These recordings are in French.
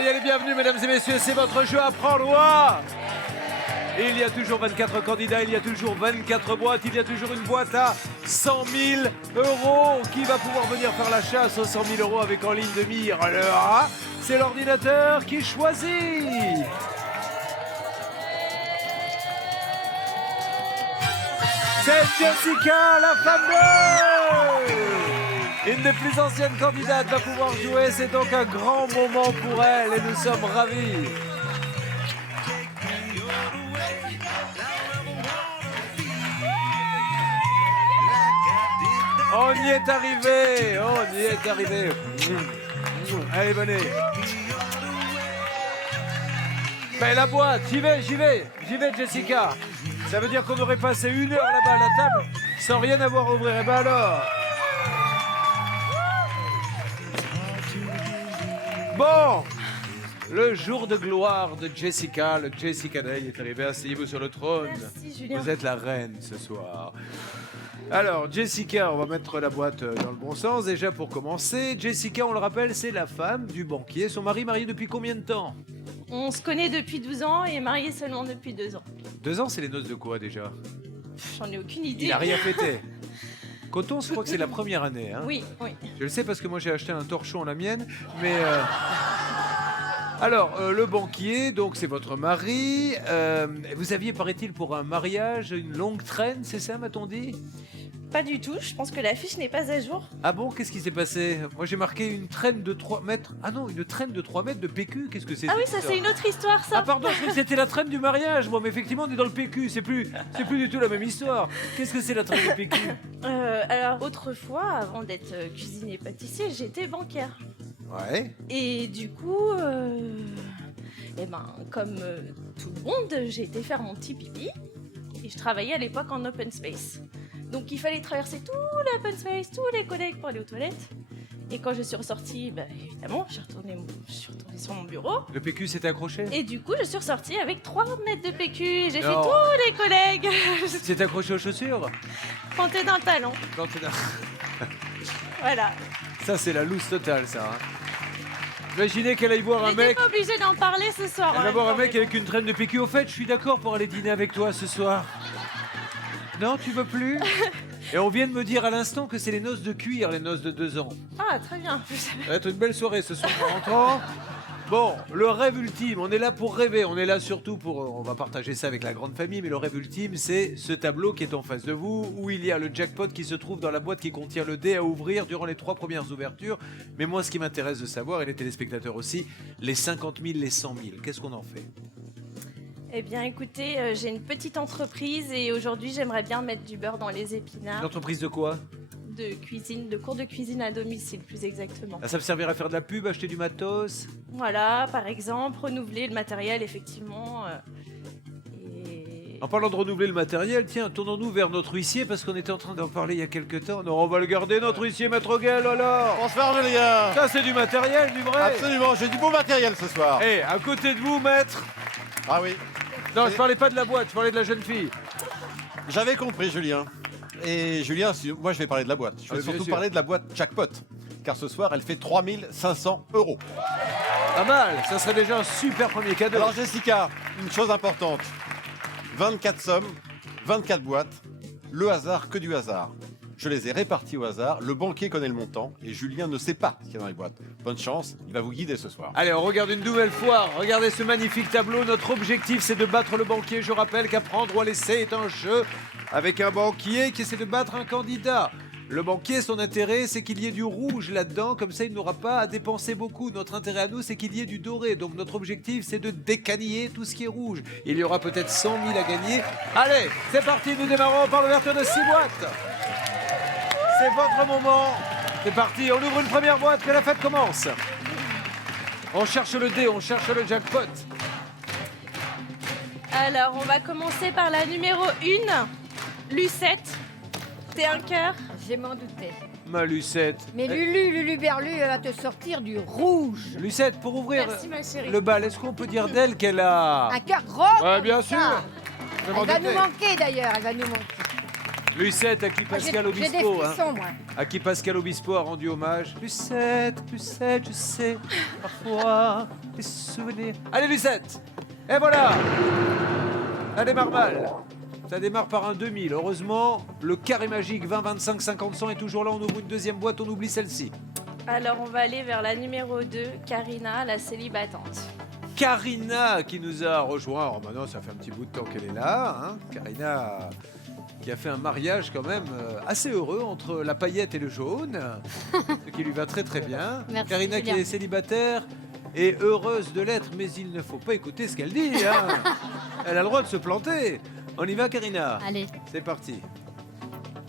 Soyez les bienvenus, mesdames et messieurs, c'est votre jeu à prendre roi. Il y a toujours 24 candidats, il y a toujours 24 boîtes, il y a toujours une boîte à 100 000 euros. Qui va pouvoir venir faire la chasse aux 100 000 euros avec en ligne de mire le A? C'est l'ordinateur qui choisit. C'est Jessica, la femme de... Une des plus anciennes candidates va pouvoir jouer. C'est donc un grand moment pour elle et nous sommes ravis. On y est arrivé, on y est arrivé. Allez, venez. Ben, la boîte, j'y vais, Jessica. Ça veut dire qu'on aurait passé 1 heure là-bas à la table sans rien avoir à ouvrir. Eh ben alors. Bon, le jour de gloire de Jessica, le Jessica Day est arrivé. Asseyez-vous sur le trône. Merci, Julien. Vous êtes la reine ce soir. Alors, Jessica, on va mettre la boîte dans le bon sens. Déjà, pour commencer, Jessica, on le rappelle, c'est la femme du banquier. Son mari marié depuis combien de temps? On se connaît depuis 12 ans et marié seulement depuis 2 ans. 2 ans, c'est les noces de quoi déjà? J'en ai aucune idée. Il n'a rien fêté. Coton, je crois que c'est la première année. Hein. Oui, oui. Je le sais parce que moi j'ai acheté un torchon, la mienne. Mais alors, le banquier, donc c'est votre mari. Vous aviez, paraît-il, pour un mariage, une longue traîne, c'est ça, m'a-t-on dit? Pas du tout, je pense que la fiche n'est pas à jour. Ah bon, qu'est-ce qui s'est passé? Moi j'ai marqué une traîne de 3 mètres. Ah non, une traîne de 3 mètres de PQ, qu'est-ce que c'est? Ah oui, ça c'est une autre histoire, ça. Ah pardon, je croyais que c'était la traîne du mariage. Bon, mais effectivement, on est dans le PQ, c'est plus du tout la même histoire. Qu'est-ce que c'est la traîne de PQ? Alors, autrefois, avant d'être cuisinier pâtissier, j'étais bancaire. Ouais. Et du coup, comme tout le monde, j'ai été faire mon petit pipi. Et je travaillais à l'époque en open space. Donc il fallait traverser tout l'open space, tous les collègues pour aller aux toilettes. Et quand je suis ressortie, évidemment, je suis retournée sur mon bureau. Le PQ s'était accroché? Et du coup, je suis ressortie avec 3 mètres de PQ et j'ai fait Non. tous les collègues. C'est accroché aux chaussures? Planté dans le talon. Voilà. Ça, c'est la loose totale, ça. Hein. Imaginez qu'elle aille voir un J'étais mec. pas obligée d'en parler ce soir. Elle va voir un mec avec une traîne de PQ. Au fait, je suis d'accord pour aller dîner avec toi ce soir. Non, tu veux plus? Et on vient de me dire à l'instant que c'est les noces de cuir, les noces de 2 ans. Ah, très bien. Ça va être une belle soirée ce soir en rentrant. Bon, le rêve ultime, on est là pour rêver, on est là surtout pour... On va partager ça avec la grande famille, mais le rêve ultime, c'est ce tableau qui est en face de vous, où il y a le jackpot qui se trouve dans la boîte qui contient le dé à ouvrir durant les 3 premières ouvertures. Mais moi, ce qui m'intéresse de savoir, et les téléspectateurs aussi, les 50 000, les 100 000, qu'est-ce qu'on en fait? Eh bien, écoutez, j'ai une petite entreprise et aujourd'hui, j'aimerais bien mettre du beurre dans les Une épinards. entreprise de quoi? De cuisine, de cours de cuisine à domicile, plus exactement. Ah, ça me servira à faire de la pub, acheter du matos? Voilà, par exemple, renouveler le matériel, effectivement. En parlant de renouveler le matériel, tiens, tournons-nous vers notre huissier parce qu'on était en train d'en parler il y a quelques temps. Non, on va le garder, notre huissier, Maître Guel, alors. Bonsoir Julien. Ça, c'est du matériel, du vrai. Absolument, j'ai du beau matériel ce soir. Eh, à côté de vous, maître. Ah oui, Non, je parlais pas de la boîte, je parlais de la jeune fille. j'avais compris Julien. Et Julien, moi je vais parler de la boîte. Je vais bien surtout sûr. parler de la boîte jackpot. Car ce soir, elle fait 3 500 €. Pas mal, ça serait déjà un super premier cadeau. Alors Jessica, une chose importante. 24 sommes, 24 boîtes, le hasard que du hasard. Je les ai répartis au hasard, le banquier connaît le montant et Julien ne sait pas ce qu'il y a dans les boîtes. Bonne chance, il va vous guider ce soir. Allez, on regarde une nouvelle fois. Regardez ce magnifique tableau. Notre objectif, c'est de battre le banquier. Je rappelle qu'apprendre ou à laisser est un jeu avec un banquier qui essaie de battre un candidat. Le banquier, son intérêt, c'est qu'il y ait du rouge là-dedans. Comme ça, il n'aura pas à dépenser beaucoup. Notre intérêt à nous, c'est qu'il y ait du doré. Donc, notre objectif, c'est de décaniller tout ce qui est rouge. Il y aura peut-être 100 000 à gagner. Allez, c'est parti. Nous démarrons par l'ouverture de 6 boîtes. C'est votre moment. C'est parti. On ouvre une première boîte. Que la fête commence. On cherche le dé, on cherche le jackpot. Alors, on va commencer par la numéro 1, Lucette. T'es un cœur. Je m'en doutais. Ma Lucette. Mais Lulu Berlu, elle va te sortir du rouge. Lucette, pour ouvrir Merci, ma chérie. le bal, est-ce qu'on peut dire d'elle qu'elle a... Un cœur gros. Ouais, comme bien ça. sûr. Je m'en Elle va doutais. nous manquer d'ailleurs, elle va nous manquer. Lucette, à qui Pascal J'ai des Obispo, hein, frissons, moi. à qui Pascal Obispo a rendu hommage. Lucette, Lucette, je sais, parfois, des souvenirs. Allez, Lucette. Et voilà. Ça démarre mal. Ça démarre par un 2000. Heureusement, le carré magique 20, 25, 50, 100 est toujours là. On ouvre une deuxième boîte, on oublie celle-ci. Alors, on va aller vers la numéro 2, Karina, la célibatante. Karina qui nous a rejoint. Alors maintenant, ça fait un petit bout de temps qu'elle est là. Hein. Karina qui a fait un mariage quand même assez heureux entre la paillette et le jaune, ce qui lui va très très bien. Merci, Karina Julien. qui est célibataire et heureuse de l'être, mais il ne faut pas écouter ce qu'elle dit. Hein. Elle a le droit de se planter. On y va, Karina? Allez, C'est parti.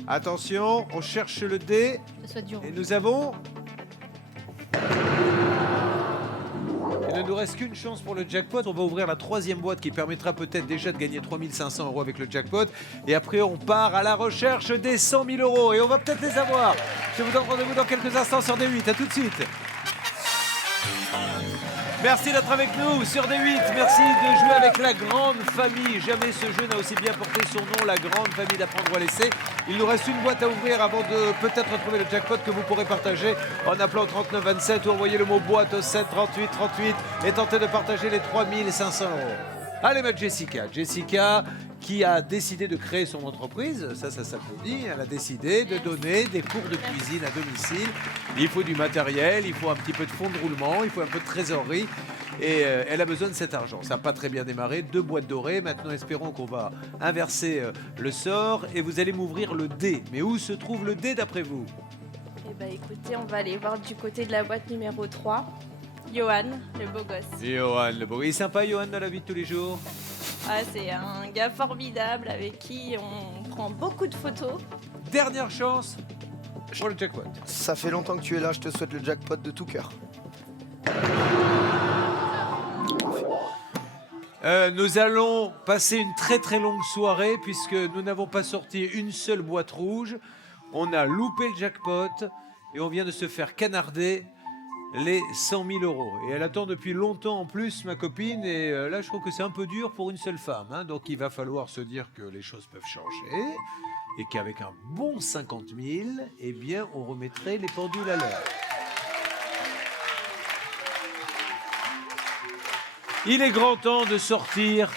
Attention, on cherche le dé que ce soit du et rouge. nous avons... Il ne nous reste qu'une chance pour le jackpot. On va ouvrir la troisième boîte qui permettra peut-être déjà de gagner 3 500 € avec le jackpot. Et après, on part à la recherche des 100 000 €. Et on va peut-être les avoir. Je vous donne rendez-vous dans quelques instants sur D8. À tout de suite. Merci d'être avec nous sur D8. Merci de jouer avec la grande famille. Jamais ce jeu n'a aussi bien porté son nom, la grande famille d'apprendre à laisser. Il nous reste une boîte à ouvrir avant de peut-être trouver le jackpot que vous pourrez partager en appelant 3927 ou envoyer le mot boîte au 7 38 38 et tenter de partager les 3 500 €. Allez, ma Jessica. Jessica qui a décidé de créer son entreprise, ça s'applaudit. Elle a décidé de donner des cours de cuisine à domicile. Il faut du matériel, il faut un petit peu de fonds de roulement, il faut un peu de trésorerie. Et elle a besoin de cet argent. Ça n'a pas très bien démarré. 2 boîtes dorées. Maintenant, espérons qu'on va inverser le sort. Et vous allez m'ouvrir le dé. Mais où se trouve le dé d'après vous? Eh ben, écoutez, on va aller voir du côté de la boîte numéro 3, Johan, le beau gosse. Johan, le beau. Il est sympa, Johan, dans la vie de tous les jours. Ah, c'est un gars formidable avec qui on prend beaucoup de photos. Dernière chance pour le jackpot. Ça fait longtemps que tu es là, je te souhaite le jackpot de tout cœur. Nous allons passer une très très longue soirée puisque nous n'avons pas sorti une seule boîte rouge. On a loupé le jackpot et on vient de se faire canarder les 100 000 €. Et elle attend depuis longtemps en plus, ma copine, et là je trouve que c'est un peu dur pour une seule femme. Hein. Donc il va falloir se dire que les choses peuvent changer et qu'avec un bon 50 000, eh bien on remettrait les pendules à l'heure. Il est grand temps de sortir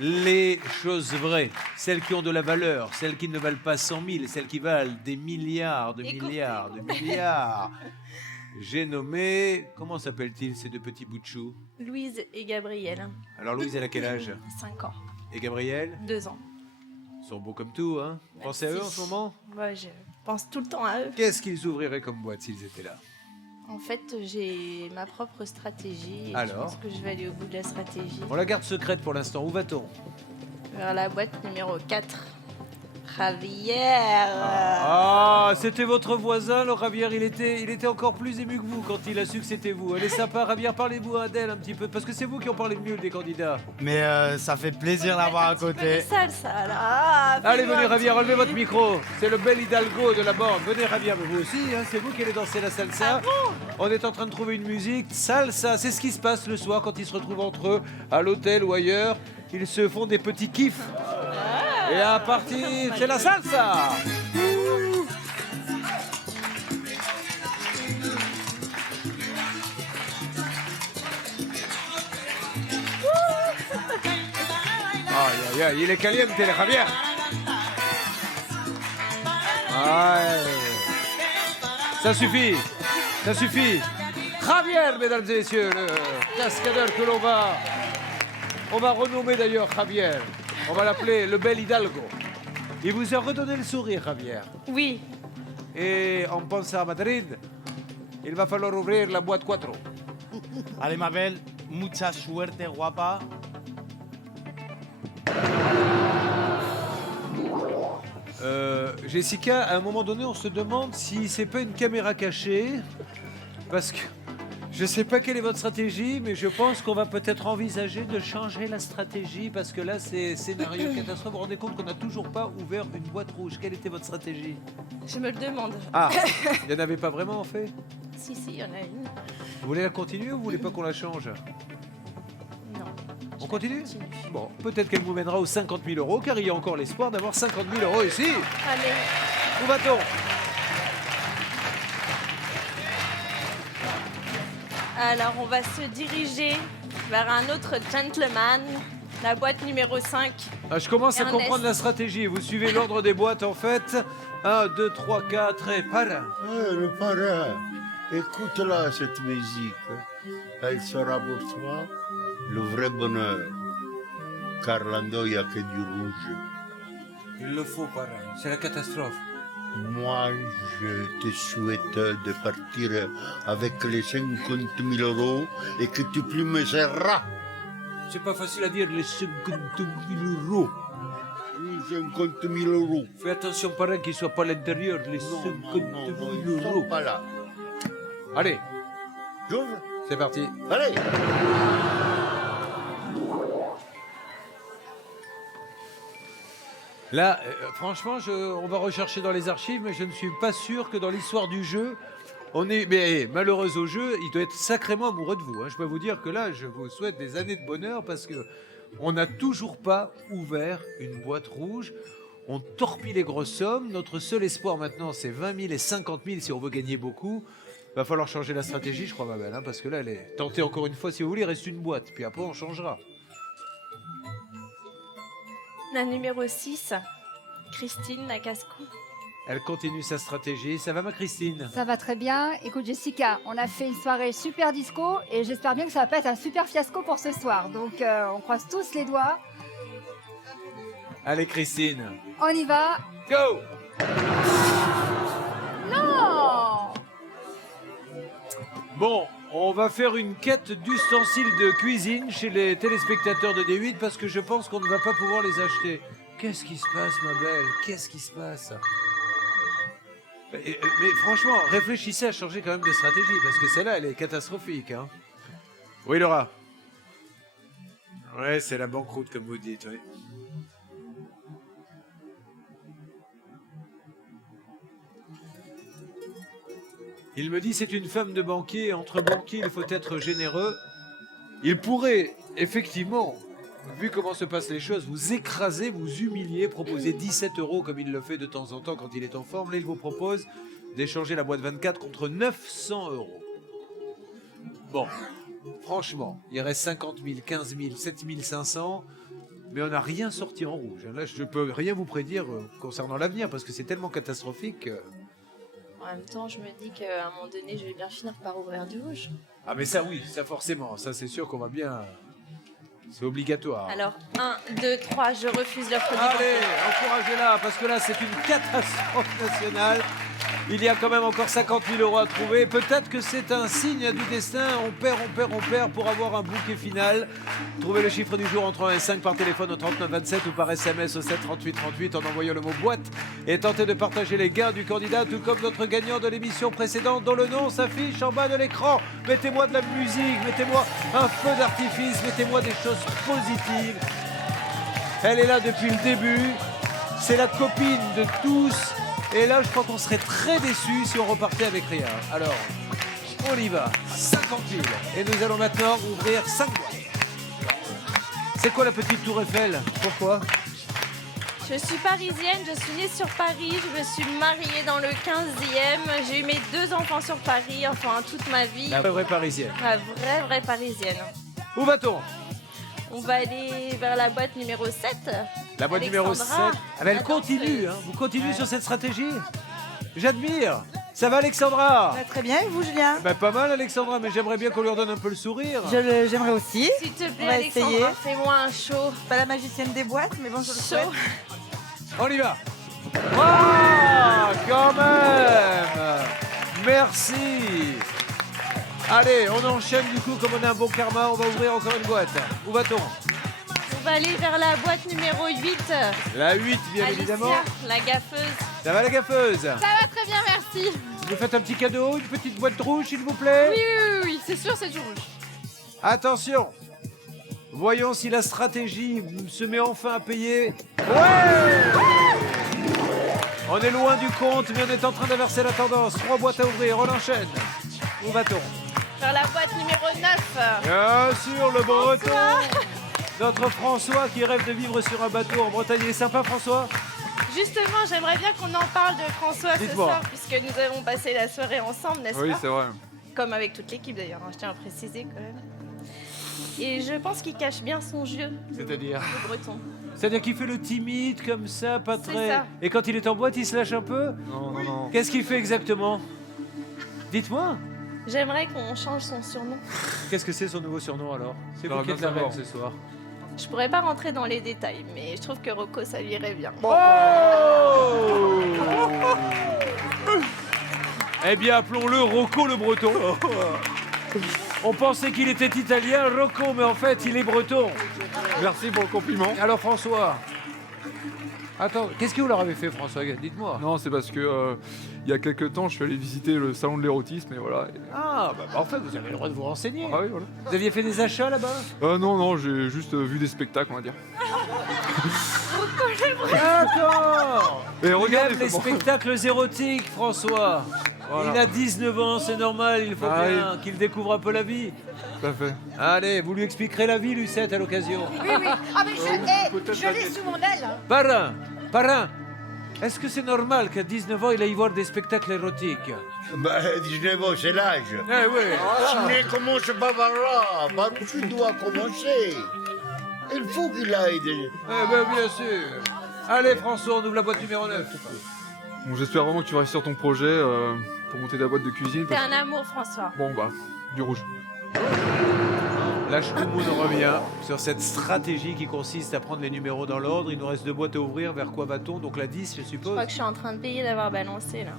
les choses vraies, celles qui ont de la valeur, celles qui ne valent pas 100 000, celles qui valent des milliards, de milliards, de milliards. J'ai nommé, comment s'appellent-ils ces deux petits bouts de chou? Louise et Gabriel, Alors Louise, elle a quel âge? 5 ans, Et Gabriel? 2 ans. Ils sont beaux comme tout, hein? Pensez à eux en ce moment? Ouais, je pense tout le temps à eux. Qu'est-ce qu'ils ouvriraient comme boîte s'ils étaient là? En fait, j'ai ma propre stratégie. Et Alors je pense que je vais aller au bout de la stratégie. On la garde secrète pour l'instant. Où va-t-on? Vers la boîte numéro 4. Javier. Ah, c'était votre voisin, le Javier. Il était encore plus ému que vous quand il a su que c'était vous. Elle est sympa, Javier. Parlez-vous d'elle un petit peu, parce que c'est vous qui en parlez le mieux des candidats. Mais ça fait plaisir d'avoir à côté. Salsa, là. Ah, Allez, fais-moi venez, un Javier, petit- relevez votre micro. C'est le bel Hidalgo de la bande. Venez, Javier, mais vous aussi, hein, c'est vous qui allez danser la salsa. On est en train de trouver une musique. Salsa, c'est ce qui se passe le soir quand ils se retrouvent entre eux, à l'hôtel ou ailleurs. Ils se font des petits kiffs. Et à partir, c'est la salsa. Aïe, aïe, aïe, il est caliente, le Javier. Aïe. Ça suffit, ça suffit. Javier, mesdames et messieurs, le cascadeur que on va renommer d'ailleurs Javier. On va l'appeler le bel Hidalgo. Il vous a redonné le sourire, Javier. Oui. Et on pense à Madrid. Il va falloir ouvrir la boîte 4. Allez, ma belle, mucha suerte, guapa. Jessica, à un moment donné, on se demande si c'est pas une caméra cachée. Parce que je sais pas quelle est votre stratégie, mais je pense qu'on va peut-être envisager de changer la stratégie. Parce que là, c'est scénario catastrophe. Vous vous rendez compte qu'on n'a toujours pas ouvert une boîte rouge. Quelle était votre stratégie? Je me le demande. Ah, il n'y en avait pas vraiment en fait? Si, il y en a une. Vous voulez la continuer ou vous voulez pas qu'on la change? Non. On continue. Bon, peut-être qu'elle vous mènera aux 50 000 euros, car il y a encore l'espoir d'avoir 50 000 euros ici. Allez. Où va-t-on? Alors, on va se diriger vers un autre gentleman, la boîte numéro 5. Ah, je commence à Ernest. comprendre la stratégie. Vous suivez l'ordre des boîtes, en fait. 1, 2, 3, 4 et para. Le parrain, écoute-la cette musique. Elle sera pour toi le vrai bonheur. Car là-dedans, il n'y a que du rouge. Il le faut, para. C'est la catastrophe. Moi, je te souhaite de partir avec les 50 000 euros et que tu plus me serras. C'est pas facile à dire, les 50 000 euros. Oui, 50 000 euros. Fais attention, para, qu'ils ne soient pas à l'intérieur, les 50 000 euros. Pas là. Allez, J'ouvre. c'est parti. Allez. Là, franchement, on va rechercher dans les archives, mais je ne suis pas sûr que dans l'histoire du jeu, on est... Mais malheureux au jeu, il doit être sacrément amoureux de vous. Hein. Je peux vous dire que là, je vous souhaite des années de bonheur parce que on n'a toujours pas ouvert une boîte rouge. On torpille les grosses sommes. Notre seul espoir maintenant, c'est 20 000 et 50 000 si on veut gagner beaucoup. Va falloir changer la stratégie, je crois, ma belle, hein, parce que là, elle est tentée encore une fois. Si vous voulez, il reste une boîte, puis après, on changera. La numéro 6, Christine, la casse-cou. Elle continue sa stratégie. Ça va, ma Christine? Ça va très bien. Écoute Jessica, on a fait une soirée super disco et j'espère bien que ça va pas être un super fiasco pour ce soir. Donc on croise tous les doigts. Allez, Christine. On y va. Go! Non! Bon, on va faire une quête d'ustensiles de cuisine chez les téléspectateurs de D8 parce que je pense qu'on ne va pas pouvoir les acheter. Qu'est-ce qui se passe, ma belle? Qu'est-ce qui se passe? Mais franchement, réfléchissez à changer quand même de stratégie parce que celle-là, elle est catastrophique. Hein. Oui, Laura? Ouais, c'est la banqueroute, comme vous dites, oui. Il me dit c'est une femme de banquier. Entre banquiers, il faut être généreux. Il pourrait, effectivement, vu comment se passent les choses, vous écraser, vous humilier, proposer 17 € comme il le fait de temps en temps quand il est en forme. Là, il vous propose d'échanger la boîte 24 contre 900 €. Bon, franchement, il reste 50 000, 15 000, 7 500, mais on n'a rien sorti en rouge. Là, je ne peux rien vous prédire concernant l'avenir parce que c'est tellement catastrophique. En même temps, je me dis qu'à un moment donné, je vais bien finir par ouvrir du rouge. Ah mais ça oui, ça forcément, ça c'est sûr qu'on va bien... C'est obligatoire. Alors, 1, 2, 3, je refuse l'offre du Allez, banquier. encouragez-la, parce que là c'est une catastrophe nationale. Il y a quand même encore 50 000 € à trouver. Peut-être que c'est un signe du destin. On perd pour avoir un bouquet final. Trouvez le chiffre du jour entre 1 et 5 par téléphone au 39 27 ou par SMS au 7 38 38 en envoyant le mot boîte. Et tentez de partager les gains du candidat, tout comme notre gagnant de l'émission précédente dont le nom s'affiche en bas de l'écran. Mettez-moi de la musique, mettez-moi un feu d'artifice, mettez-moi des choses positives. Elle est là depuis le début. C'est la copine de tous. Et là, je crois qu'on serait très déçus si on repartait avec rien. Alors, on y va. 50 000. Et nous allons maintenant ouvrir 5 boîtes. C'est quoi la petite tour Eiffel? Pourquoi? Je suis parisienne, je suis née sur Paris, je me suis mariée dans le 15e, j'ai eu mes 2 enfants sur Paris, enfin toute ma vie. La vraie parisienne. La vraie parisienne. Où va-t-on? On va aller vers la boîte numéro 7. La boîte numéro 7. Alexandra, Ah ben, elle la continue. danseuse. Hein. Vous continuez Ouais. sur cette stratégie? J'admire. Ça va, Alexandra? Très bien, et vous, Julien? Ben, pas mal, Alexandra, mais j'aimerais bien qu'on lui redonne un peu le sourire. J'aimerais aussi. S'il te On plaît, va Alexandra, essayer. fais-moi un show. Pas la magicienne des boîtes, mais bon, je le souhaite. Chaud. On y va. Ah, quand même. Merci. Allez, on enchaîne du coup, comme on a un bon karma, on va ouvrir encore une boîte. Où va-t-on? On va aller vers la boîte numéro 8. La 8, bien Alicia, évidemment. la gaffeuse. Ça va la gaffeuse? Ça va très bien, merci. Vous faites un petit cadeau, une petite boîte rouge, s'il vous plaît? Oui, c'est sûr, c'est du rouge. Attention. Voyons si la stratégie se met enfin à payer. Ouais! On est loin du compte, mais on est en train d'inverser la tendance. 3 boîtes à ouvrir, on enchaîne. Où va-t-on? Vers la boîte numéro 9. Bien sûr, le breton. Notre François qui rêve de vivre sur un bateau en Bretagne. Il est sympa, François? Justement, j'aimerais bien qu'on en parle de François ce Dites-moi. soir, puisque nous avons passé la soirée ensemble, n'est-ce Oui, pas? c'est vrai. Comme avec toute l'équipe d'ailleurs, hein, je tiens à préciser quand même. Et je pense qu'il cache bien son jeu, C'est-à-dire? le breton. C'est-à-dire qu'il fait le timide comme ça, pas C'est très... ça. Et quand il est en boîte, il se lâche un peu? Non, non, non. Qu'est-ce qu'il fait exactement? Dites-moi. J'aimerais qu'on change son surnom. Qu'est-ce que c'est son nouveau surnom alors? C'est vous J'aimerais qui êtes bien la reine savoir. ce soir. Je pourrais pas rentrer dans les détails, mais je trouve que Rocco, ça lui irait bien. Oh Eh bien, appelons-le Rocco le Breton. On pensait qu'il était italien, Rocco, mais en fait, il est breton. Merci pour le compliment. Alors, François. Attends, qu'est-ce que vous leur avez fait, François? Dites-moi. Non, c'est parce que il y a quelques temps, je suis allé visiter le salon de l'érotisme et voilà. Ah, bah, en fait, vous avez le droit de vous renseigner. Ah oui, voilà. Vous aviez fait des achats là-bas? Non, non, j'ai juste vu des spectacles, on va dire. D'accord. Et Il regardez, aime les c'est bon. spectacles érotiques, François. Voilà. Il a 19 ans, c'est normal, il faut Ah bien qu'il découvre un peu la vie. Tout à fait. Allez, vous lui expliquerez la vie, Lucette, à l'occasion. Oui, oui. Ah, mais je l'ai sous mon aile. hein. Parrain, est-ce que c'est normal qu'à 19 ans, il aille voir des spectacles érotiques? Bah, 19 ans, c'est l'âge. Eh oui. Mais commence pas par là, par où tu dois commencer. Il faut qu'il aille. Eh ben, bien sûr. Allez, François, on ouvre la boîte numéro 9. Bon, j'espère vraiment que tu vas réussir ton projet pour monter ta boîte de cuisine. T'es parce- un amour, François. Bon, bah, du rouge. Là, Shlomoun revient sur cette stratégie qui consiste à prendre les numéros dans l'ordre. Il nous reste 2 boîtes à ouvrir. Vers quoi va-t-on? Donc la 10, je Je suppose. crois que je suis en train de payer d'avoir balancé là.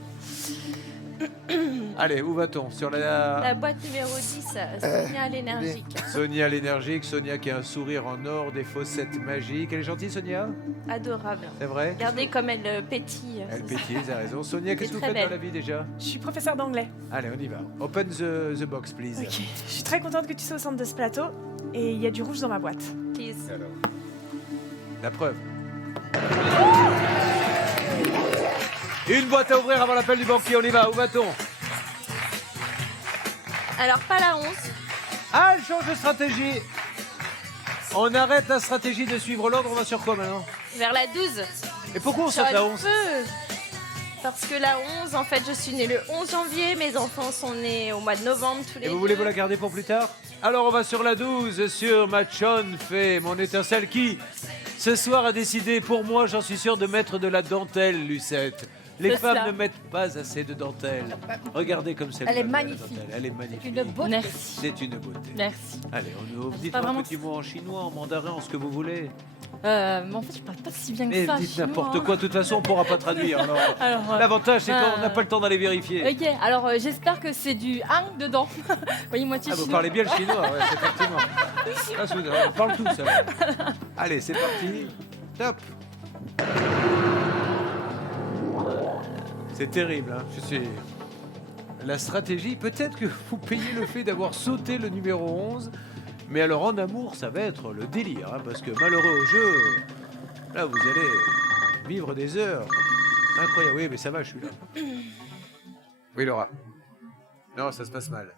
Allez, où va-t-on? Sur la... La boîte numéro 10, Sonia l'énergique. Sonia l'énergique. Sonia qui a un sourire en or, des fossettes magiques. Elle est gentille, Sonia? Adorable. C'est vrai? Regardez comme elle pétille. Elle c'est ça. pétille, vous avez raison. Sonia, qu'est-ce que vous très faites dans belle. la vie déjà? Je suis professeure d'anglais. Allez, on y va. Open the box, please. Ok. Je suis très contente que tu sois au centre de ce plateau. Et il y a du rouge dans ma boîte. Please. La preuve. Une boîte à ouvrir avant l'appel du banquier. On y va. Où va-t-on? Alors, pas la 11. Ah, elle change de stratégie. On arrête la stratégie de suivre l'ordre. On va sur quoi maintenant? Vers la 12. Et pourquoi on Sur saute la le 11? feu. Parce que la 11, en fait, je suis née le 11 janvier. Mes enfants sont nés au mois de novembre tous les Et vous deux. voulez vous la garder pour plus tard? Alors on va sur la 12, sur ma Chonfé, mon étincelle qui, ce soir, a décidé, pour moi, j'en suis sûr, de mettre de la dentelle, Lucette. Les C'est femmes ça. ne mettent pas assez de dentelle. Regardez comme celle-là. Elle est la magnifique. dentelle. Elle est magnifique. Une beauté. Merci. C'est une beauté. Merci. Allez, on ouvre. C'est Dites pas un vraiment petit mot en chinois, en mandarin, en ce que vous voulez. Mais en fait, je parle pas si bien que Mais ça. dites chinois, n'importe hein. quoi, de toute façon, on ne pourra pas traduire. Alors, Alors, l'avantage, c'est qu'on euh, n'a pas le temps d'aller vérifier. Ok, alors j'espère que c'est du hang dedans. Voyez, moitié Ah, vous chinois. parlez bien le chinois, ouais, c'est effectivement. Ah, on parle tout, ça. Allez, c'est parti. Top. C'est terrible, hein. La stratégie, peut-être que vous payez le fait d'avoir sauté le numéro 11, mais alors en amour, ça va être le délire, hein, parce que malheureux au jeu, là, vous allez vivre des heures. Incroyable, oui, mais ça va, je suis là. Oui, Laura. Non, ça se passe mal.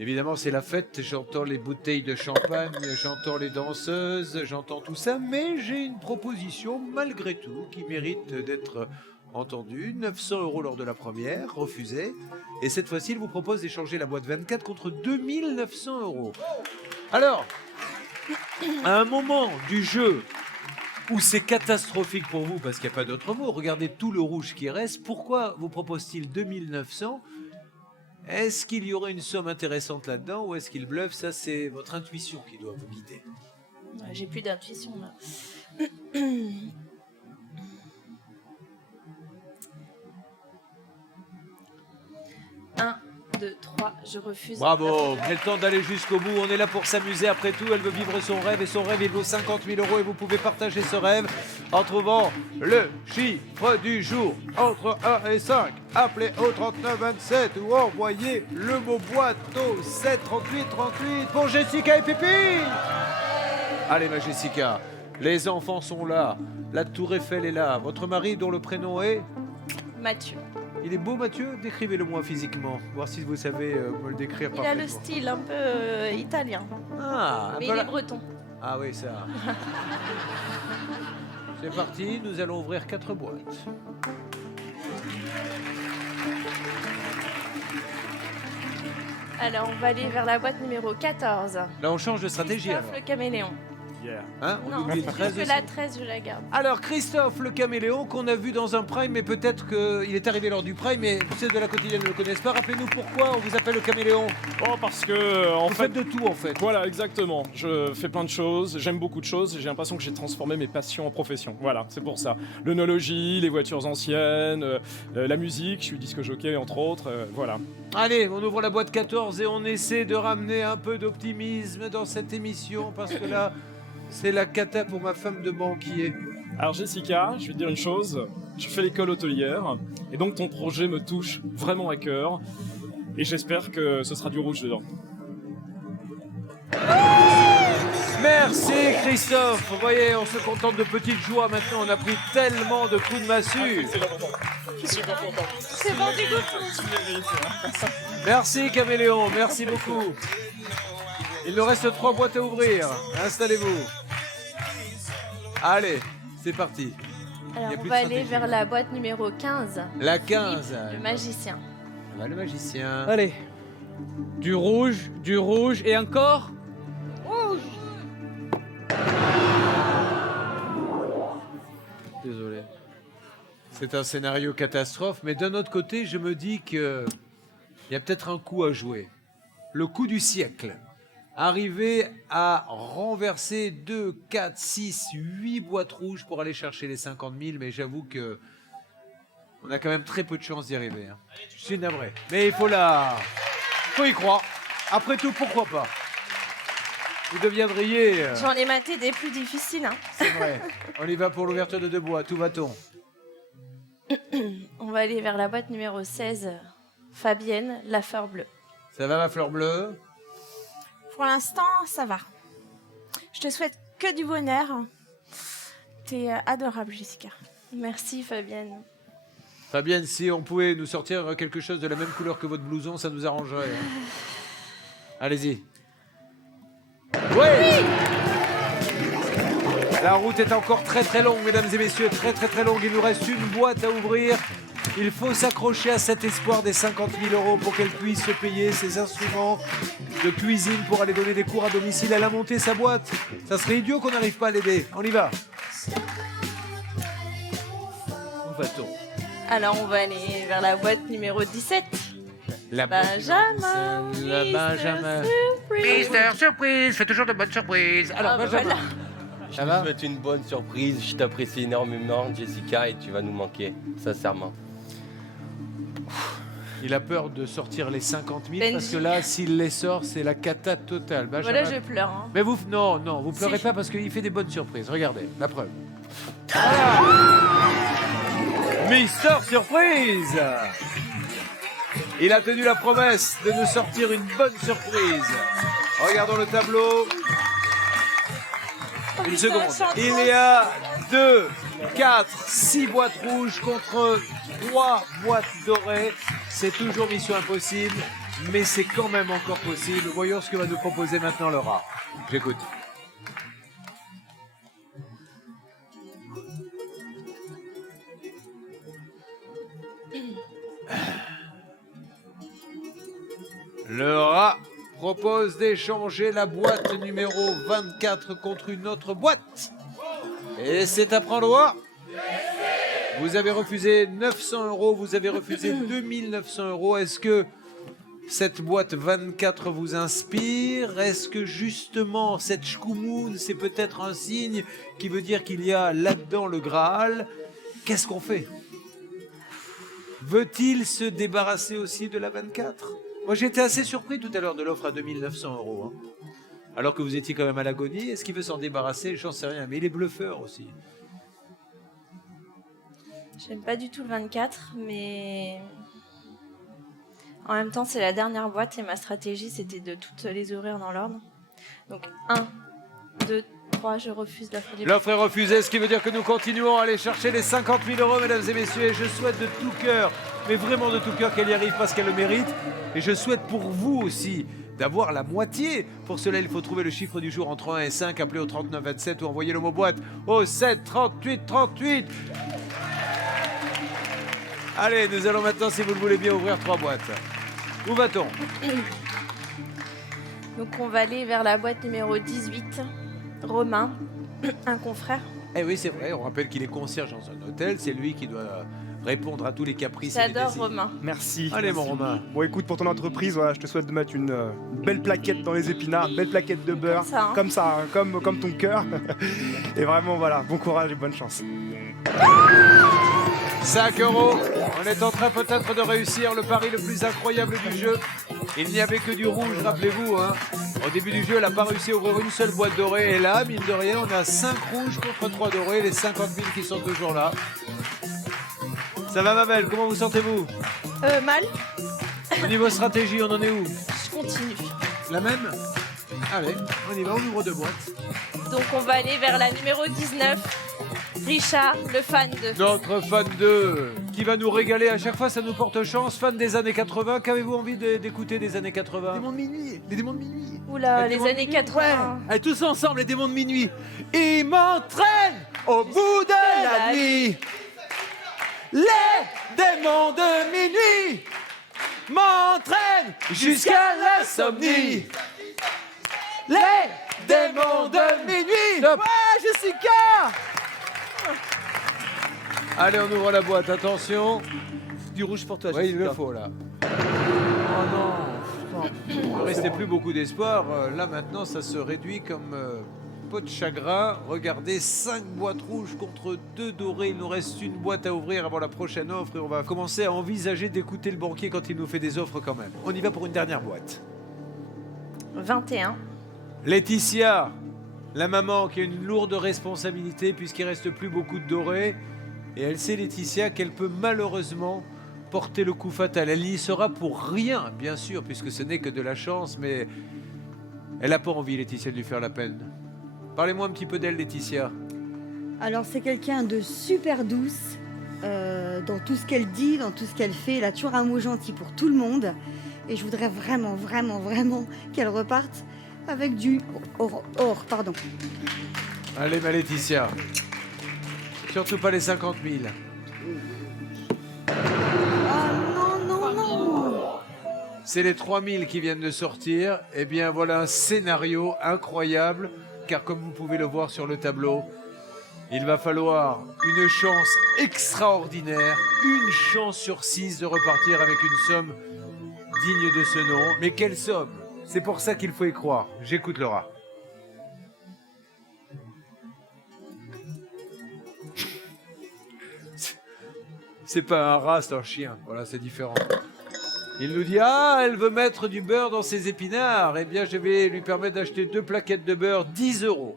Évidemment, c'est la fête, j'entends les bouteilles de champagne, j'entends les danseuses, j'entends tout ça, mais j'ai une proposition, malgré tout, qui mérite d'être entendue. 900 € lors de la première, refusée. Et cette fois-ci, il vous propose d'échanger la boîte 24 contre 2900 €. Alors, à un moment du jeu où c'est catastrophique pour vous, parce qu'il n'y a pas d'autre mot, regardez tout le rouge qui reste, pourquoi vous propose-t-il 2900 €? Est-ce qu'il y aurait une somme intéressante là-dedans ou est-ce qu'il bluffe? Ça, c'est votre intuition qui doit vous guider. Ouais, j'ai plus d'intuition là. 1, 2, 3, je refuse. Bravo, vous avez le temps d'aller jusqu'au bout. On est là pour s'amuser après tout. Elle veut vivre son rêve et son rêve, il vaut 50 000 € et vous pouvez partager ce rêve en trouvant le chiffre du jour entre 1 et 5. Appelez au 3927 ou envoyez le mot boîte au 7 38 38 pour Jessica et Pipi. Allez, ma Jessica, les enfants sont là. La tour Eiffel est là. Votre mari, dont le prénom est... Mathieu. Il est beau, Mathieu? Décrivez-le moi physiquement, voir si vous savez me le décrire Il a parfaitement. le style un peu italien. Ah, Mais un peu il est la- breton. Ah oui, ça. C'est parti, nous allons ouvrir 4 boîtes. Alors, on va aller vers la boîte numéro 14. Là, on change de stratégie Christophe alors. le caméléon. Hein, on Non, oublie le c'est 13 juste que aussi. la 13, je la garde. Alors, Christophe le caméléon, qu'on a vu dans un prime, mais peut-être qu'il est arrivé lors du prime, mais ceux de la quotidienne ne le connaissent pas. Rappelez-nous pourquoi on vous appelle le caméléon. Oh, parce que, en Vous fait, faites de tout, en fait. voilà, exactement. Je fais plein de choses, j'aime beaucoup de choses, et j'ai l'impression que j'ai transformé mes passions en profession. Voilà, c'est pour ça. L'œnologie, les voitures anciennes, la musique, je suis disque jockey, entre autres, voilà. Allez, on ouvre la boîte 14 et on essaie de ramener un peu d'optimisme dans cette émission, parce que là, c'est la cata pour ma femme de banquier. Alors Jessica, je vais te dire une chose, tu fais l'école hôtelière, et donc ton projet me touche vraiment à cœur, et j'espère que ce sera du rouge dedans. Merci Christophe. Vous voyez, on se contente de petites joies maintenant. On a pris tellement de coups de massue. Je suis super content. C'est bon, du coup. Merci Caméléon, merci beaucoup. Il nous reste 3 boîtes à ouvrir. Installez-vous. Allez, c'est parti. Alors, Il y a on plus va de aller stratégie. vers la boîte numéro 15. La 15. Le magicien. Ah bah, le magicien. Allez. Du rouge et encore. Rouge. Désolé. C'est un scénario catastrophe, mais d'un autre côté, je me dis que il y a peut-être un coup à jouer. Le coup du siècle. Arriver à renverser 2, 4, 6, 8 boîtes rouges pour aller chercher les 50 000, mais j'avoue que on a quand même très peu de chances d'y arriver. Hein. Je suis navré. Mais il faut y croire. Après tout, pourquoi pas? Vous deviendriez... J'en ai maté des plus difficiles. Hein. C'est vrai. On y va pour l'ouverture de 2 boîtes. Où va-t-on? On va aller vers la boîte numéro 16. Fabienne, la fleur bleue. Ça va, ma fleur bleue? Pour l'instant, ça va. Je te souhaite que du bonheur. T'es adorable, Jessica. Merci, Fabienne. Fabienne, si on pouvait nous sortir quelque chose de la même couleur que votre blouson, ça nous arrangerait. Hein. Allez-y. Oui! La route est encore très très longue, mesdames et messieurs, très très très longue. Il nous reste une boîte à ouvrir. Il faut s'accrocher à cet espoir des 50 000 € pour qu'elle puisse se payer ses instruments de cuisine pour aller donner des cours à domicile. Elle a monté sa boîte. Ça serait idiot qu'on n'arrive pas à l'aider. On y va. Où va-t-on? Alors, on va aller vers la boîte numéro 17. La Benjamin. La Benjamin. Mister Surprise, fais toujours de bonnes surprises. Alors, Ah, bah Benjamin. voilà. Je te souhaite une bonne surprise. Je t'apprécie énormément, Jessica, et tu vas nous manquer, sincèrement. Il a peur de sortir les 50 000 Benji. parce que là, s'il les sort, c'est la cata totale. Benjamin. Voilà, je pleure. Hein. Mais vous, non, vous pleurez Si. pas parce qu'il fait des bonnes surprises. Regardez, la preuve. Mister Surprise! Il a tenu la promesse de nous sortir une bonne surprise. Regardons le tableau. Une seconde. Il y a 2, 4, 6 boîtes rouges contre 3 boîtes dorées. C'est toujours mission impossible, mais c'est quand même encore possible. Voyons ce que va nous proposer maintenant le rat. J'écoute. Le rat propose d'échanger la boîte numéro 24 contre une autre boîte. Et c'est à prendre au rat. Vous avez refusé 900 €, vous avez refusé 2900 €. Est-ce que cette boîte 24 vous inspire? Est-ce que justement cette shkoumoun, c'est peut-être un signe qui veut dire qu'il y a là-dedans le Graal? Qu'est-ce qu'on fait? Veut-il se débarrasser aussi de la 24? Moi, j'étais assez surpris tout à l'heure de l'offre à 2900 €. Hein. Alors que vous étiez quand même à l'agonie. Est-ce qu'il veut s'en débarrasser? J'en sais rien. Mais il est bluffeur aussi. J'aime pas du tout le 24, mais en même temps, c'est la dernière boîte et ma stratégie, c'était de toutes les ouvrir dans l'ordre. Donc 1, 2, 3, je refuse l'offre du L'offre est refusée, ce qui veut dire que nous continuons à aller chercher les 50 000 €, mesdames et messieurs. Et je souhaite de tout cœur, mais vraiment de tout cœur, qu'elle y arrive parce qu'elle le mérite. Et je souhaite pour vous aussi d'avoir la moitié. Pour cela, il faut trouver le chiffre du jour entre 1 et 5, appelez au 39 27 ou envoyez le mot boîte au 7 38 38. Allez, nous allons maintenant, si vous le voulez bien, ouvrir 3 boîtes. Où va-t-on? Donc on va aller vers la boîte numéro 18. Romain, un confrère. Eh oui, c'est vrai, on rappelle qu'il est concierge dans un hôtel. C'est lui qui doit répondre à tous les caprices et les J'adore désirs. Romain. Merci. Allez, merci. mon Romain. Bon, écoute, pour ton entreprise, voilà, je te souhaite de mettre une belle plaquette dans les épinards, une belle plaquette de beurre, Comme ça, hein. comme ton cœur. Et vraiment, voilà, bon courage et bonne chance. 5 €. On est en train peut-être de réussir le pari le plus incroyable du jeu. Il n'y avait que du rouge, rappelez-vous. Hein. Au début du jeu, elle n'a pas réussi à ouvrir une seule boîte dorée. Et là, mine de rien, on a 5 rouges contre 3 dorés. Les 50 000 qui sont toujours là. Ça va, ma belle? Comment vous sentez-vous? Mal. Au niveau stratégie, on en est où? Je continue. La même? Allez, on y va, on ouvre 2 boîtes. Donc on va aller vers la numéro 19. Richard, le fan de... Notre fan 2, qui va nous régaler à chaque fois, ça nous porte chance. Fan des années 80, qu'avez-vous envie d'écouter des années 80? Les démons de minuit, les démons de minuit. Oula, Les les démons de années minuit. 80. Allez, tous ensemble, les démons de minuit. Ils m'entraînent au bout de la nuit. Les démons de minuit m'entraînent jusqu'à l'insomnie. Les démons de minuit. Ouais, Jessica! Allez, on ouvre la boîte, attention. Du rouge pour toi, Oui, il Jessica. le faut, là. Oh non, putain. Il ne restait plus beaucoup d'espoir. Là, maintenant, ça se réduit comme peau de chagrin. Regardez, 5 boîtes rouges contre 2 dorées. Il nous reste une boîte à ouvrir avant la prochaine offre. Et on va commencer à envisager d'écouter le banquier quand il nous fait des offres quand même. On y va pour une dernière boîte. 21. Laetitia, la maman qui a une lourde responsabilité puisqu'il ne reste plus beaucoup de dorés. Et elle sait, Laetitia, qu'elle peut malheureusement porter le coup fatal. Elle n'y sera pour rien, bien sûr, puisque ce n'est que de la chance, mais elle n'a pas envie, Laetitia, de lui faire la peine. Parlez-moi un petit peu d'elle, Laetitia. Alors c'est quelqu'un de super douce dans tout ce qu'elle dit, dans tout ce qu'elle fait. Elle a toujours un mot gentil pour tout le monde. Et je voudrais vraiment, vraiment, vraiment qu'elle reparte avec du or, pardon. Allez, ma Laetitia. Surtout pas les 50 000. Ah non, non, non. C'est les 3 000 qui viennent de sortir. Eh bien, voilà un scénario incroyable, car comme vous pouvez le voir sur le tableau, il va falloir une chance extraordinaire, une chance sur 6 de repartir avec une somme digne de ce nom. Mais quelle somme? C'est pour ça qu'il faut y croire. J'écoute Laura. C'est pas un rat, c'est un chien. Voilà, c'est différent. Il nous dit, ah, elle veut mettre du beurre dans ses épinards. Eh bien, je vais lui permettre d'acheter 2 plaquettes de beurre, 10 €.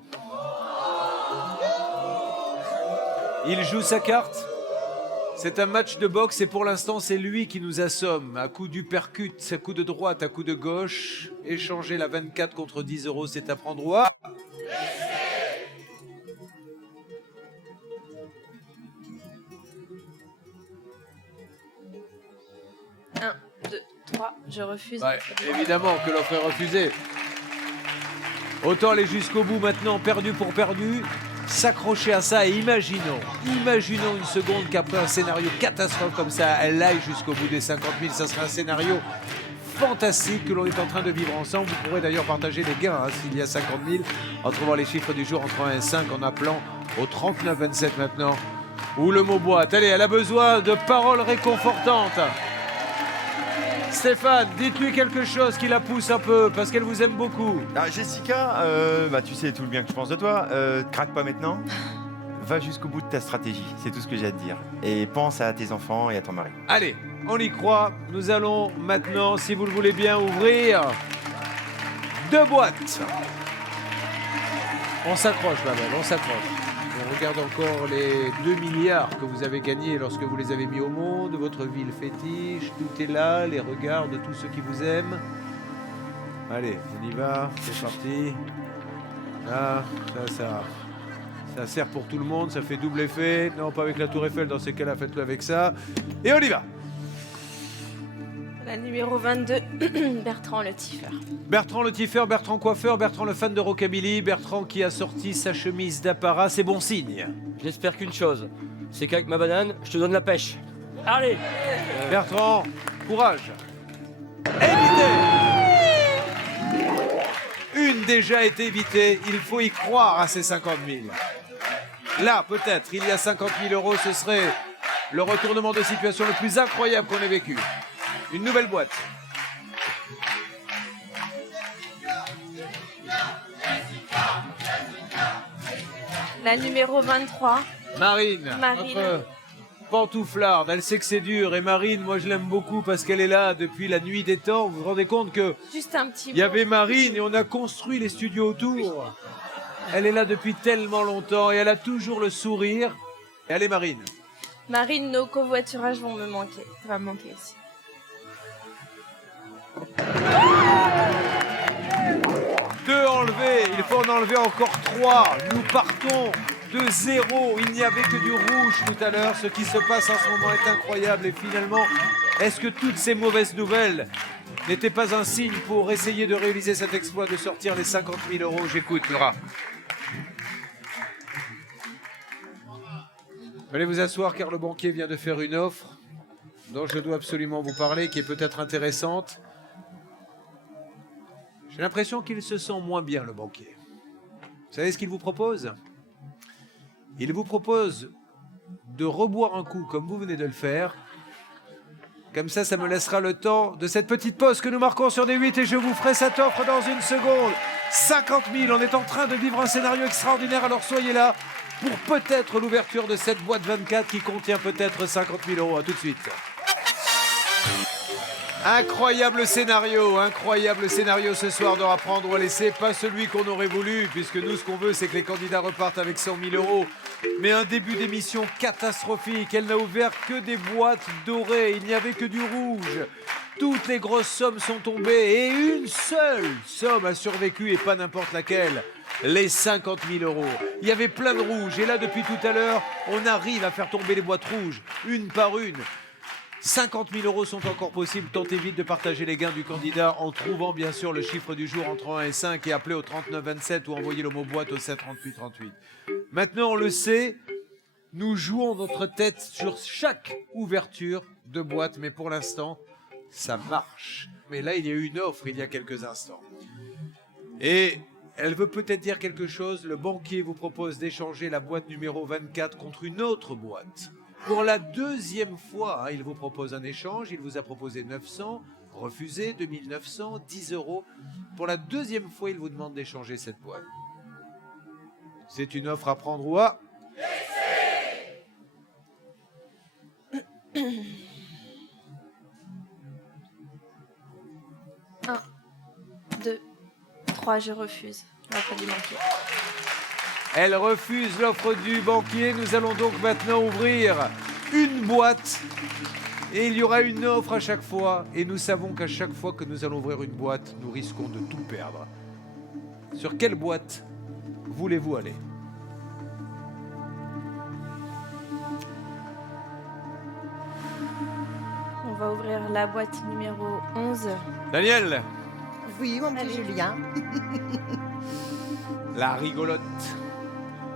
Il joue sa carte. C'est un match de boxe et pour l'instant, c'est lui qui nous assomme. À coup d'uppercut, à coup de droite, à coup de gauche. Échanger la 24 contre 10 €, c'est à prendre ou à... 1, 2, 3, je refuse. Ouais, évidemment que l'offre est refusée. Autant aller jusqu'au bout maintenant, perdu pour perdu, s'accrocher à ça et imaginons une seconde qu'après un scénario catastrophe comme ça, elle aille jusqu'au bout des 50 000. Ça serait un scénario fantastique que l'on est en train de vivre ensemble. Vous pourrez d'ailleurs partager les gains s'il y a 50 000 en trouvant les chiffres du jour entre 1 et 5 en appelant au 39 27 maintenant. Ou le mot boîte. Allez, elle a besoin de paroles réconfortantes. Stéphane, dites-lui quelque chose qui la pousse un peu, parce qu'elle vous aime beaucoup. Ah, Jessica, tu sais tout le bien que je pense de toi. Craque pas maintenant. Va jusqu'au bout de ta stratégie. C'est tout ce que j'ai à te dire. Et pense à tes enfants et à ton mari. Allez, on y croit. Nous allons maintenant, si vous le voulez bien, ouvrir 2 boîtes. On s'accroche, ma belle, on s'accroche. On regarde encore les 2 milliards que vous avez gagnés lorsque vous les avez mis au monde, votre ville fétiche, tout est là, les regards de tous ceux qui vous aiment. Allez, on y va, c'est parti. Là, ça sert pour tout le monde, ça fait double effet. Non, pas avec la Tour Eiffel, dans ces cas-là, faites-le avec ça. Et on y va. La numéro 22, Bertrand le Tiffer. Bertrand le Tiffer, Bertrand coiffeur, Bertrand le fan de rockabilly, Bertrand qui a sorti sa chemise d'apparat, c'est bon signe. J'espère qu'une chose, c'est qu'avec ma banane, je te donne la pêche. Allez Bertrand, courage. Évité. Une déjà est évitée, il faut y croire à ces 50 000. Là, peut-être, il y a 50 000 euros, ce serait le retournement de situation le plus incroyable qu'on ait vécu. Une nouvelle boîte. La numéro 23. Marine, notre pantouflarde, elle sait que c'est dur. Et Marine, moi je l'aime beaucoup parce qu'elle est là depuis la nuit des temps. Vous vous rendez compte que Juste un petit il y avait Marine et on a construit les studios autour. Elle est là depuis tellement longtemps et elle a toujours le sourire. Et allez Marine. Marine, nos covoiturages vont me manquer. Ça va me manquer aussi. Deux enlevés, il faut en enlever encore 3. Nous partons de 0. Il n'y avait que du rouge tout à l'heure. Ce qui se passe en ce moment est incroyable. Et finalement, est-ce que toutes ces mauvaises nouvelles n'étaient pas un signe pour essayer de réaliser cet exploit de sortir les 50 000 euros? J'écoute, Laura. Allez vous asseoir car le banquier vient de faire une offre dont je dois absolument vous parler, qui est peut-être intéressante. J'ai l'impression qu'il se sent moins bien, le banquier. Vous savez ce qu'il vous propose? Il vous propose de reboire un coup, comme vous venez de le faire. Comme ça me laissera le temps de cette petite pause que nous marquons sur des 8 et je vous ferai cette offre dans une seconde. 50 000, on est en train de vivre un scénario extraordinaire, alors soyez là pour peut-être l'ouverture de cette boîte 24 qui contient peut-être 50 000 euros. À tout de suite. Incroyable scénario ce soir de Apprendre ou à laisser, pas celui qu'on aurait voulu, puisque nous ce qu'on veut c'est que les candidats repartent avec 100 000 euros. Mais un début d'émission catastrophique, elle n'a ouvert que des boîtes dorées, il n'y avait que du rouge. Toutes les grosses sommes sont tombées et une seule somme a survécu et pas n'importe laquelle. Les 50 000 euros. Il y avait plein de rouges et là depuis tout à l'heure, on arrive à faire tomber les boîtes rouges, une par une. 50 000 euros sont encore possibles. Tentez vite de partager les gains du candidat en trouvant bien sûr le chiffre du jour entre 1 et 5 et appelez au 39 27 ou envoyez le mot boîte au 7 38 38. Maintenant, on le sait, nous jouons notre tête sur chaque ouverture de boîte, mais pour l'instant, ça marche. Mais là, il y a eu une offre il y a quelques instants. Et elle veut peut-être dire quelque chose. Le banquier vous propose d'échanger la boîte numéro 24 contre une autre boîte. Pour la deuxième fois, il vous propose un échange. Il vous a proposé 900, refusé, 2900, 10 euros. Pour la deuxième fois, il vous demande d'échanger cette boîte. C'est une offre à prendre ou à... 1, 2, 3, je refuse. L'offre du banquier. Elle refuse l'offre du banquier. Nous allons donc maintenant ouvrir une boîte. Et il y aura une offre à chaque fois. Et nous savons qu'à chaque fois que nous allons ouvrir une boîte, nous risquons de tout perdre. Sur quelle boîte voulez-vous aller? On va ouvrir la boîte numéro 11. Daniel. Oui, mon petit Julien. La rigolote.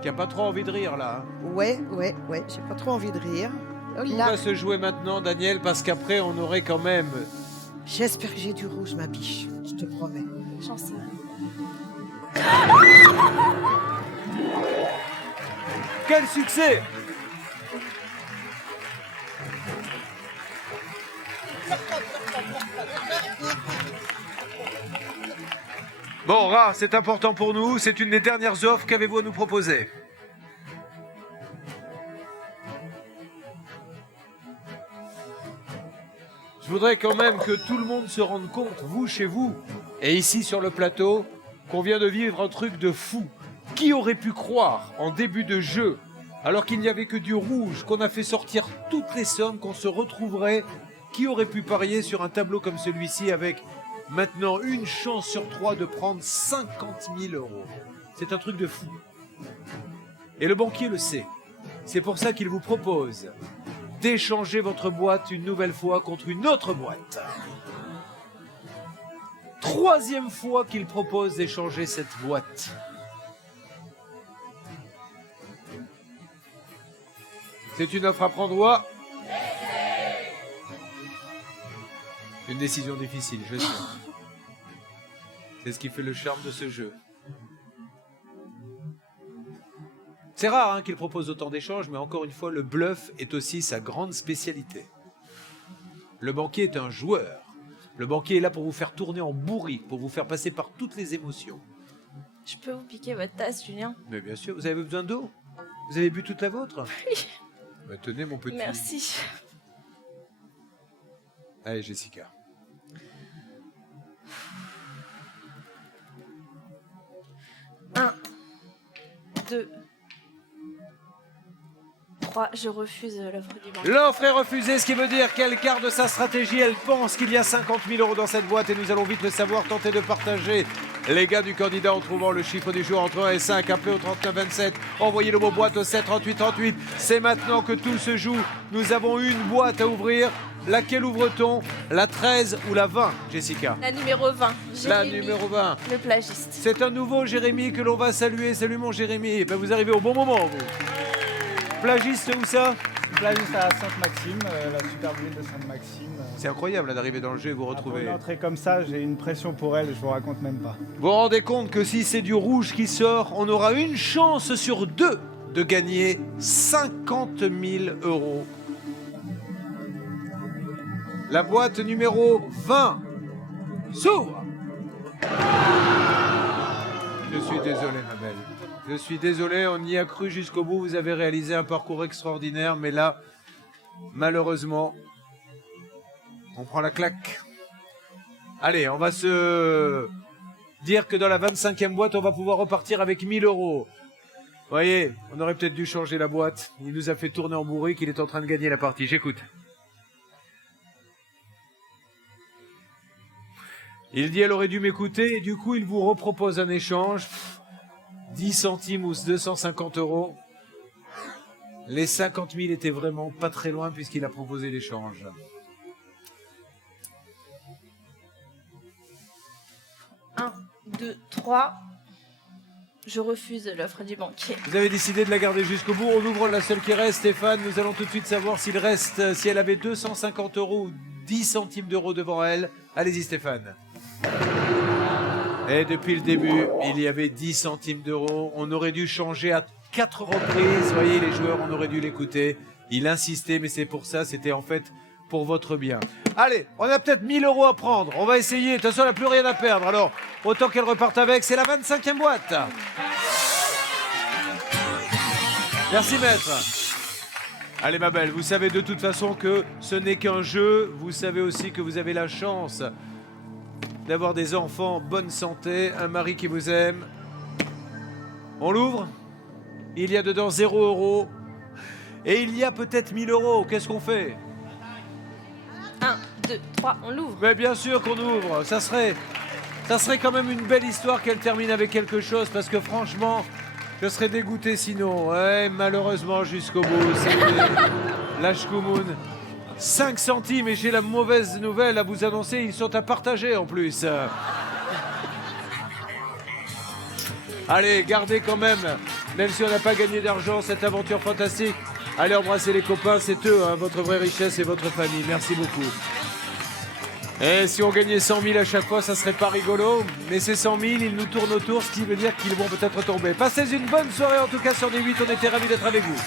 Qui a pas trop envie de rire là. Ouais, j'ai pas trop envie de rire. Oh Tout là. va se jouer maintenant, Daniel, parce qu'après on aurait quand même... J'espère que j'ai du rouge, ma biche. Je te promets. J'en sais rien. Quel succès! Bon, Ra, c'est important pour nous. C'est une des dernières offres. Qu'avez-vous à nous proposer? Je voudrais quand même que tout le monde se rende compte, vous chez vous, et ici sur le plateau, qu'on vient de vivre un truc de fou. Qui aurait pu croire, en début de jeu, alors qu'il n'y avait que du rouge, qu'on a fait sortir toutes les sommes, qu'on se retrouverait? Qui aurait pu parier sur un tableau comme celui-ci avec maintenant une chance sur 3 de prendre 50 000 euros? C'est un truc de fou. Et le banquier le sait. C'est pour ça qu'il vous propose d'échanger votre boîte une nouvelle fois contre une autre boîte. 3e fois qu'il propose d'échanger cette boîte. C'est une offre à prendre ou à... Une décision difficile, je sais. C'est ce qui fait le charme de ce jeu. C'est rare qu'il propose autant d'échanges, mais encore une fois, le bluff est aussi sa grande spécialité. Le banquier est un joueur. Le banquier est là pour vous faire tourner en bourrique, pour vous faire passer par toutes les émotions. Je peux vous piquer votre tasse, Julien? Mais bien sûr, vous avez besoin d'eau? Vous avez bu toute la vôtre? Oui. Bah, tenez, mon petit. Merci. Allez, Jessica. Un, 2, 3, je refuse l'offre du banquier. L'offre est refusée, ce qui veut dire qu'elle garde sa stratégie. Elle pense qu'il y a 50 000 € dans cette boîte et nous allons vite le savoir. Tenter de partager les gars du candidat en trouvant le chiffre du jour entre 1 et 5. Appelez au 39 27. Envoyez le mot boîte au 7 38 38. C'est maintenant que tout se joue. Nous avons une boîte à ouvrir. Laquelle ouvre-t-on? La 13 ou la 20, Jessica? La numéro 20. La Jérémy, numéro 20. le plagiste. C'est un nouveau Jérémy que l'on va saluer. Salut mon Jérémy. Ben, vous arrivez au bon moment, vous. Plagiste, où ça? Plagiste à Sainte-Maxime, la super ville de Sainte-Maxime. C'est incroyable d'arriver dans le jeu et vous retrouver. Pour une entrée comme ça, j'ai une pression pour elle, je vous raconte même pas. Vous vous rendez compte que si c'est du rouge qui sort, on aura une chance sur 2 de gagner 50 000 €. La boîte numéro 20 s'ouvre. Je suis désolé, ma belle. Je suis désolé, on y a cru jusqu'au bout. Vous avez réalisé un parcours extraordinaire, mais là, malheureusement, on prend la claque. Allez, on va se dire que dans la 25e boîte, on va pouvoir repartir avec 1 000 €. Vous voyez, on aurait peut-être dû changer la boîte. Il nous a fait tourner en bourrique, il est en train de gagner la partie. J'écoute. Il dit elle aurait dû m'écouter et du coup il vous repropose un échange. 10 centimes ou 250 €. Les 50 000 étaient vraiment pas très loin puisqu'il a proposé l'échange. Un, 2, 3. Je refuse l'offre du banquier. Vous avez décidé de la garder jusqu'au bout. On ouvre la seule qui reste, Stéphane. Nous allons tout de suite savoir s'il reste, si elle avait 250 € ou 10 centimes d'euros devant elle. Allez-y, Stéphane. Et depuis le début, il y avait 10 centimes d'euros. On aurait dû changer à 4 reprises. Vous voyez, les joueurs, on aurait dû l'écouter. Il insistait, mais c'est pour ça, c'était en fait pour votre bien. Allez, on a peut-être 1 000 € à prendre. On va essayer. De toute façon, elle n'a plus rien à perdre. Alors, autant qu'elle reparte avec. C'est la 25e boîte. Merci, maître. Allez, ma belle, vous savez de toute façon que ce n'est qu'un jeu. Vous savez aussi que vous avez la chance d'avoir des enfants en bonne santé, un mari qui vous aime. On l'ouvre. Il y a dedans 0 €. Et il y a peut-être 1 000 €. Qu'est-ce qu'on fait? 1, 2, 3, on l'ouvre. Mais bien sûr qu'on ouvre. Ça serait quand même une belle histoire qu'elle termine avec quelque chose, parce que franchement, je serais dégoûté sinon. Ouais, malheureusement, jusqu'au bout, c'était la Shkumun. 5 centimes, et j'ai la mauvaise nouvelle à vous annoncer, ils sont à partager en plus. Allez, gardez quand même si on n'a pas gagné d'argent, cette aventure fantastique. Allez embrasser les copains, c'est eux, hein, votre vraie richesse et votre famille. Merci beaucoup. Et si on gagnait 100 000 à chaque fois, ça serait pas rigolo. Mais ces 100 000, ils nous tournent autour, ce qui veut dire qu'ils vont peut-être tomber. Passez une bonne soirée en tout cas sur D8, on était ravis d'être avec vous.